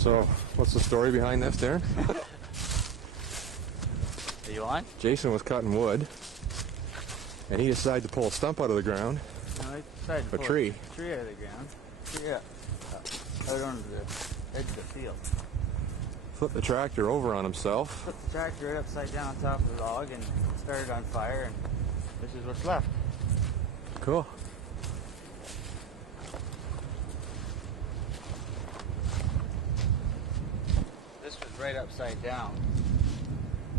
So, what's the story behind this, Darren? Are you on? Jason was cutting wood, and he decided to pull a stump out of the ground. No, I decided to pull a tree. A tree out of the ground. Yeah. Out onto the edge of the field. Flipped the tractor over on himself. Flipped the tractor right upside down on top of the log and started on fire, and this is what's left. Cool. This was right upside down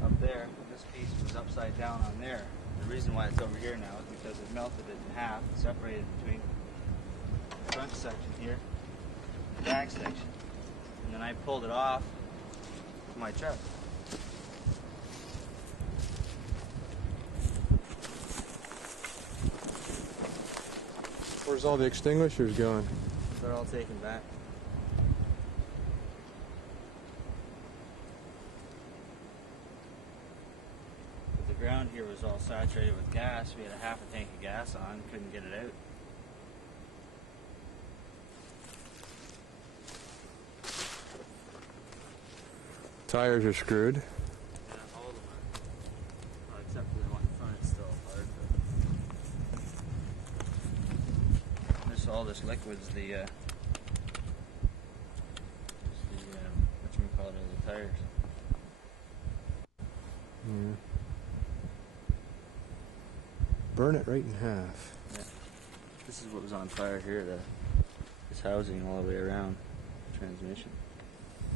up there. This piece was upside down on there. The reason why it's over here now is because it melted it in half, separated between the front section here and the back section. And then I pulled it off with my truck. Where's all the extinguishers going? They're all taken back. But the ground here was all saturated with gas. We had a half a tank of gas on, couldn't get it out. Tires are screwed. Yeah, all of them are. Well, except for the one in front, it's still hard. But this, all this liquid's the whatchamacallit of the tires. Yeah. Burn it right in half. Yeah. This is what was on fire here, this housing all the way around the transmission.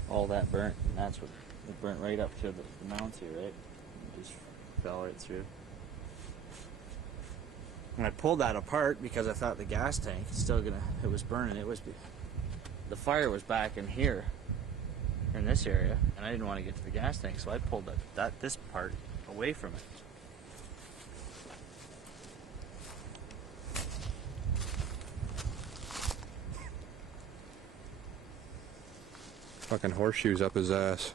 All that burnt, and that's what it burnt right up to the mounts here, right? It just fell right through. And I pulled that apart because I thought the gas tank is still it was burning. The fire was back in here, in this area, and I didn't want to get to the gas tank, so I pulled this part away from it. Fucking horseshoes up his ass.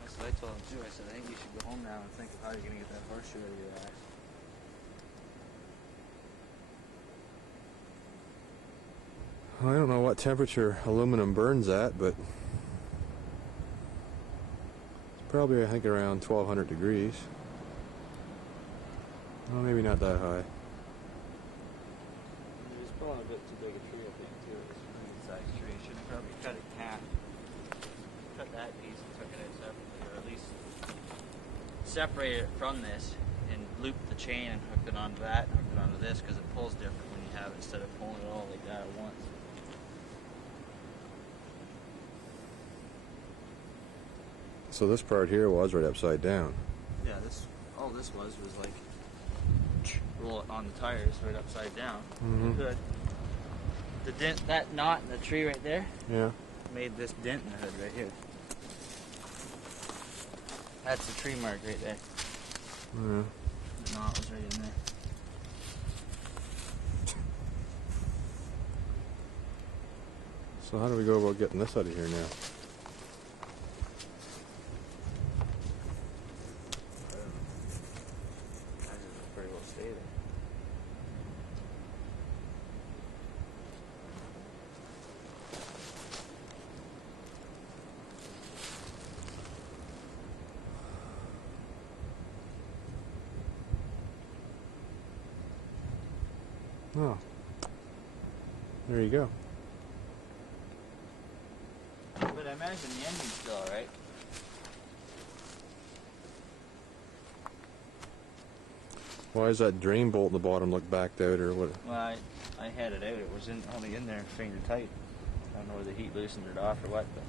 That's what I told him too. I said, I think you should go home now and think of how you're going to get that horseshoe out of your ass. I don't know what temperature aluminum burns at, but it's probably, I think, around 1200 degrees. Well, maybe not that high. It was probably a bit too big a tree, I think, too. It was a really size tree. Should have probably cut it in half. Cut that piece and took it out separately, or at least separated it from this and looped the chain and hooked it onto that and hooked it onto this, because it pulls different when you have it instead of pulling it all like that at once. So this part here was right upside down. Yeah, all this was like roll it on the tires right upside down. Mm-hmm. Good. The dent, that knot in the tree right there, Yeah. made this dent in the hood right here. That's the tree mark right there. Yeah. The knot was right in there. So how do we go about getting this out of here now? I just pretty well stay there. Oh. There you go. But I imagine the engine's still alright. Why does that drain bolt in the bottom look backed out, or what? Well, I had it out. It was only in there finger tight. I don't know whether the heat loosened it off or what, but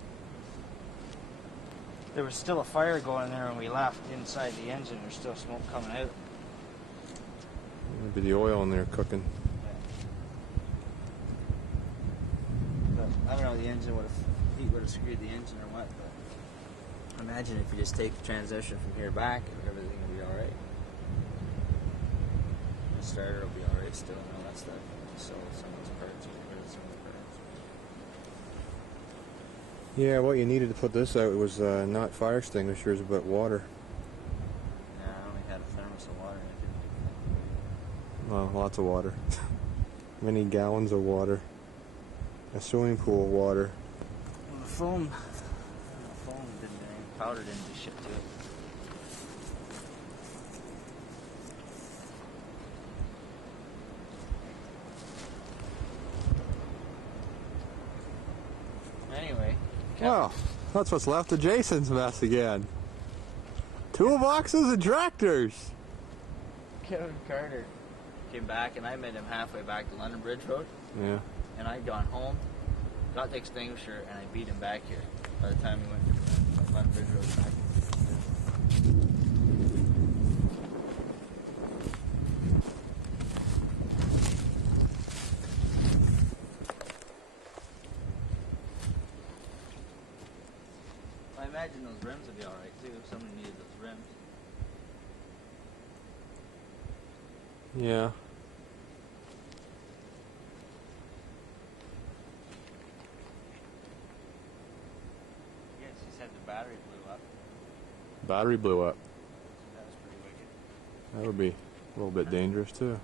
there was still a fire going in there when we left inside the engine. There's still smoke coming out. Maybe the oil in there cooking. But I don't know, the engine heat would have screwed the engine or what, but imagine if you just take the transmission from here back and everything will be alright. The starter will be alright still and all that stuff. So someone's parts, you get rid of some of the parts. Yeah, what you needed to put this out was not fire extinguishers, but water. Yeah, I only had a thermos of water and I didn't. Well, lots of water. Many gallons of water. A swimming pool of water. Well, the foam powder didn't do shit to it. Anyway. Well, that's what's left of Jason's mess again. Toolboxes and tractors. Kevin Carter came back and I met him halfway back to London Bridge Road. Yeah. And I'd gone home, got the extinguisher, and I beat him back here by the time we went to London Bridge Road back. I imagine those rims would be alright too if somebody needed those rims. Yeah. Yes, he said the battery blew up. Battery blew up. That was pretty wicked. That would be a little bit dangerous too.